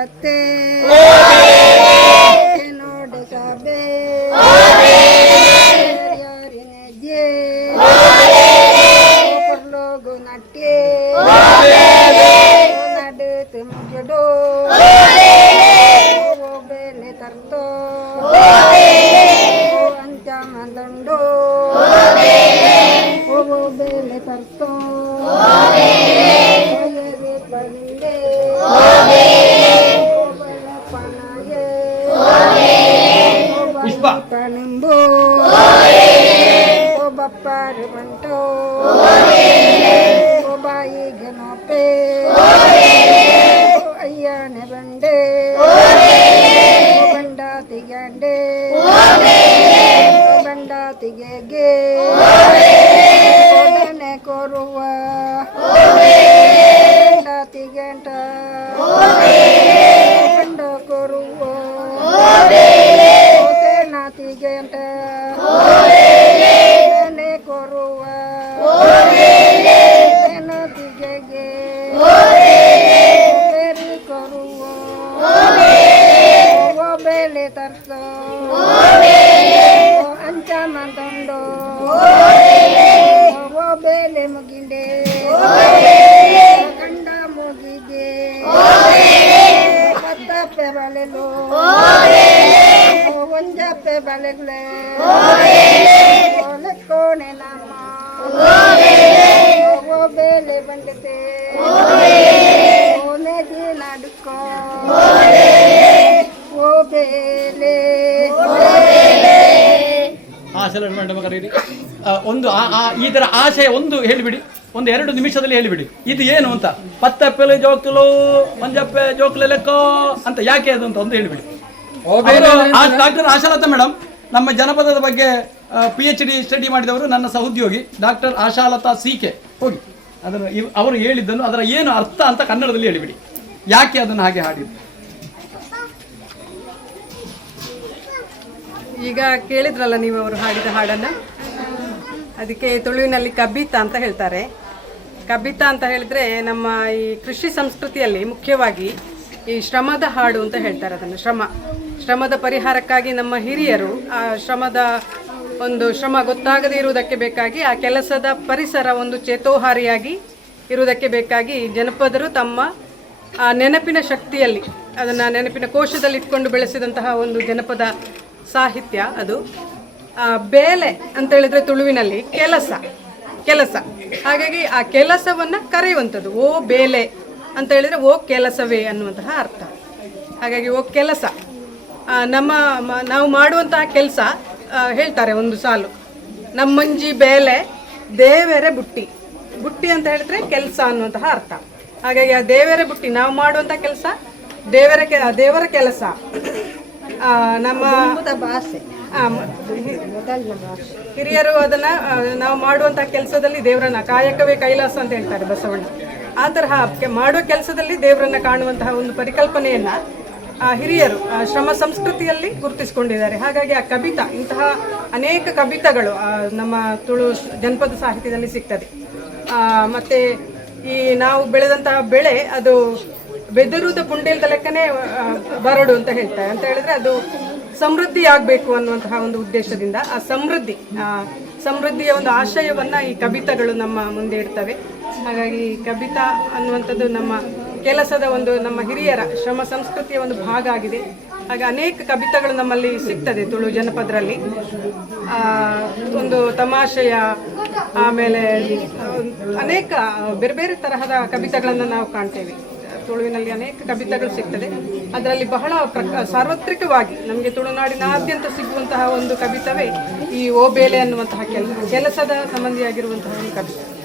ಮಾಡತ್ತೆ ನೋಡಿ ಸಬೆ ಯಾರಿನೆಜೆ ಪರ್ಲೋಗು ನಟ್ಟೆ ನಡು ತುಂಬಿಡು ಬೆಲೆ ತರ್ತೋ ಅಂಚ ಮಂದಂಡು ಬೆಲೆ ತರ್ತೋ ಪುಷ್ಪ. ಪಣಂಬು ಓ ಬಪ್ಪಾರು ಬಂಟೋ ಓ ಬಾಯಿಗೆ ನೋಪೆ ಓ ಅಯ್ಯನೆ ಬಂಡೆ ಓ ಬಂಡ ತಿಗಂಡೆ ಓ ಬಂಡ ತಿಗೆಗೆ ಓದನೆ ಕೊರುವ ಬಂಡ ತಿಗಂಟ ಬೇಲೆ ತರ್ಸೋ ಅಂಚ ಮಂತಂಡು ಓ ಬೇಲೆ ಮುಗಿಂಡೆ ಕಂಡ ಮುಗಿದೆ ಕತ್ತಪ್ಪೆ ಬಲೆಲು ಒಂಜಪ್ಪೆ ಬಲೆಗ್ಲೆ ಕೋಣೆ ನಮ್ಮ ಓ ಬೇಲೆ ಬಂಡಿತೆ ಓನೆದಿ ನಡುಕೋ ಸೆಲೆಕ್ಟ್ ಮಾಡಿ ಕರೀರಿ ಒಂದು ಈ ತರ ಆಶಯ ಒಂದು ಹೇಳಿಬಿಡಿ. ಒಂದು ಎರಡು ನಿಮಿಷದಲ್ಲಿ ಹೇಳಿಬಿಡಿ. ಇದು ಏನು ಅಂತ? ಪತ್ತಪ್ಪಲೆ ಜೋಕ್ಲು ಮಂಜಪ್ಪೆ ಜೋಕ್ಲೆ ಲೆಕ್ಕೋ ಅಂತ ಯಾಕೆ ಅದು ಅಂತ ಒಂದು ಹೇಳಿಬಿಡಿ. ಡಾಕ್ಟರ್ ಆಶಾಲತ ಮೇಡಮ್ ನಮ್ಮ ಜನಪದದ ಬಗ್ಗೆ ಪಿ ಎಚ್ ಡಿ ಸ್ಟಡಿ ಮಾಡಿದವರು ನನ್ನ ಸಹೋದ್ಯೋಗಿ ಡಾಕ್ಟರ್ ಆಶಾಲತಾ ಕೆ ಹೋಗಿ. ಅದನ್ನು ಅವರು ಹೇಳಿದ್ದನ್ನು ಅದರ ಏನು ಅರ್ಥ ಅಂತ ಕನ್ನಡದಲ್ಲಿ ಹೇಳಿಬಿಡಿ. ಯಾಕೆ ಅದನ್ನು ಹಾಗೆ ಹಾಡಿದ್ದು? ಈಗ ಕೇಳಿದ್ರಲ್ಲ ನೀವು ಅವರು ಹಾಡಿದ ಹಾಡನ್ನು? ಅದಕ್ಕೆ ತುಳುವಿನಲ್ಲಿ ಕಬ್ಬಿತ ಅಂತ ಹೇಳ್ತಾರೆ. ಕಬ್ಬಿತ ಅಂತ ಹೇಳಿದ್ರೆ ನಮ್ಮ ಈ ಕೃಷಿ ಸಂಸ್ಕೃತಿಯಲ್ಲಿ ಮುಖ್ಯವಾಗಿ ಈ ಶ್ರಮದ ಹಾಡು ಅಂತ ಹೇಳ್ತಾರೆ ಅದನ್ನು, ಶ್ರಮ. ಶ್ರಮದ ಪರಿಹಾರಕ್ಕಾಗಿ ನಮ್ಮ ಹಿರಿಯರು ಆ ಶ್ರಮದ ಒಂದು ಶ್ರಮ ಗೊತ್ತಾಗದೇ ಇರುವುದಕ್ಕೆ ಬೇಕಾಗಿ ಆ ಕೆಲಸದ ಪರಿಸರ ಒಂದು ಚೇತೋಹಾರಿಯಾಗಿ ಇರುವುದಕ್ಕೆ ಬೇಕಾಗಿ ಜನಪದರು ತಮ್ಮ ಆ ನೆನಪಿನ ಶಕ್ತಿಯಲ್ಲಿ, ಅದನ್ನು ನೆನಪಿನ ಕೋಶದಲ್ಲಿ ಇಟ್ಕೊಂಡು ಬೆಳೆಸಿದಂತಹ ಒಂದು ಜನಪದ ಸಾಹಿತ್ಯ ಅದು. ಬೇಲೆ ಅಂತ ಹೇಳಿದ್ರೆ ತುಳುವಿನಲ್ಲಿ ಕೆಲಸ ಕೆಲಸ. ಹಾಗಾಗಿ ಆ ಕೆಲಸವನ್ನು ಕರೆಯುವಂಥದ್ದು. ಓ ಬೇಲೆ ಅಂತ ಹೇಳಿದ್ರೆ ಓ ಕೆಲಸವೇ ಅನ್ನುವಂತಹ ಅರ್ಥ. ಹಾಗಾಗಿ ಓ ಕೆಲಸ. ನಮ್ಮ ನಾವು ಮಾಡುವಂತಹ ಕೆಲಸ ಹೇಳ್ತಾರೆ ಒಂದು ಸಾಲು. ನಮ್ಮಂಜಿ ಬೇಲೆ, ದೇವರೇ ಬುಟ್ಟಿ. ಬುಟ್ಟಿ ಅಂತ ಹೇಳಿದ್ರೆ ಕೆಲಸ ಅನ್ನುವಂತಹ ಅರ್ಥ. ಹಾಗಾಗಿ ಆ ದೇವರ ಬುಟ್ಟಿ, ನಾವು ಮಾಡುವಂಥ ಕೆಲಸ, ದೇವರ ಕೆ ದೇವರ ಕೆಲಸ. ನಮ್ಮ ಭಾಷೆ. ಹಿರಿಯರು ಅದನ್ನ ನಾವು ಮಾಡುವಂತಹ ಕೆಲಸದಲ್ಲಿ ದೇವರನ್ನ ಕಾಯಕವೇ ಕೈಲಾಸ ಅಂತ ಹೇಳ್ತಾರೆ ಬಸವಣ್ಣ. ಆ ತರಹ ಮಾಡುವ ಕೆಲಸದಲ್ಲಿ ದೇವರನ್ನ ಕಾಣುವಂತಹ ಒಂದು ಪರಿಕಲ್ಪನೆಯನ್ನ ಆ, ಹಿರಿಯರು ಆ, ಶ್ರಮ ಸಂಸ್ಕೃತಿಯಲ್ಲಿ ಗುರುತಿಸಿಕೊಂಡಿದ್ದಾರೆ. ಹಾಗಾಗಿ ಆ ಕವಿತಾ ಇಂತಹ ಅನೇಕ ಕವಿತಗಳು ನಮ್ಮ ತುಳು ಜನಪದ ಸಾಹಿತ್ಯದಲ್ಲಿ ಸಿಗ್ತದೆ. ಮತ್ತೆ ಈ ನಾವು ಬೆಳೆದಂತಹ ಬೆಳೆ ಅದು ಬೆದರುದ ಬುಂಡೇಲ್ದ ಲೆಕ್ಕನೇ ಬರಡು ಅಂತ ಹೇಳ್ತಾರೆ. ಅಂತ ಹೇಳಿದ್ರೆ ಅದು ಸಮೃದ್ಧಿ ಆಗಬೇಕು ಅನ್ನುವಂತಹ ಒಂದು ಉದ್ದೇಶದಿಂದ ಆ ಸಮೃದ್ಧಿ ಸಮೃದ್ಧಿಯ ಒಂದು ಆಶಯವನ್ನ ಈ ಕವಿತಗಳು ನಮ್ಮ ಮುಂದೆ ಇಡ್ತವೆ. ಹಾಗಾಗಿ ಕವಿತಾ ಅನ್ನುವಂಥದ್ದು ನಮ್ಮ ಕೆಲಸದ ಒಂದು ನಮ್ಮ ಹಿರಿಯರ ಶ್ರಮ ಸಂಸ್ಕೃತಿಯ ಒಂದು ಭಾಗ ಆಗಿದೆ. ಹಾಗೆ ಅನೇಕ ಕವಿತಗಳು ನಮ್ಮಲ್ಲಿ ಸಿಗ್ತದೆ ತುಳು ಜನಪದರಲ್ಲಿ. ಒಂದು ತಮಾಷೆಯ, ಆಮೇಲೆ ಅನೇಕ ಬೇರೆ ಬೇರೆ ತರಹದ ಕವಿತೆಗಳನ್ನು ನಾವು ಕಾಣ್ತೇವೆ. ತುಳುವಿನಲ್ಲಿ ಅನೇಕ ಕವಿತೆಗಳು ಸಿಗ್ತದೆ. ಅದರಲ್ಲಿ ಬಹಳ ಪ್ರಕ, ಸಾರ್ವತ್ರಿಕವಾಗಿ ನಮಗೆ ತುಳುನಾಡಿನಾದ್ಯಂತ ಸಿಗುವಂತಹ ಒಂದು ಕವಿತವೇ ಈ ಓಬೇಲೆ ಅನ್ನುವಂತಹ ಕೆಲಸ ಕೆಲಸದ ಸಂಬಂಧಿಯಾಗಿರುವಂತಹ ಒಂದು ಕವಿತೆ.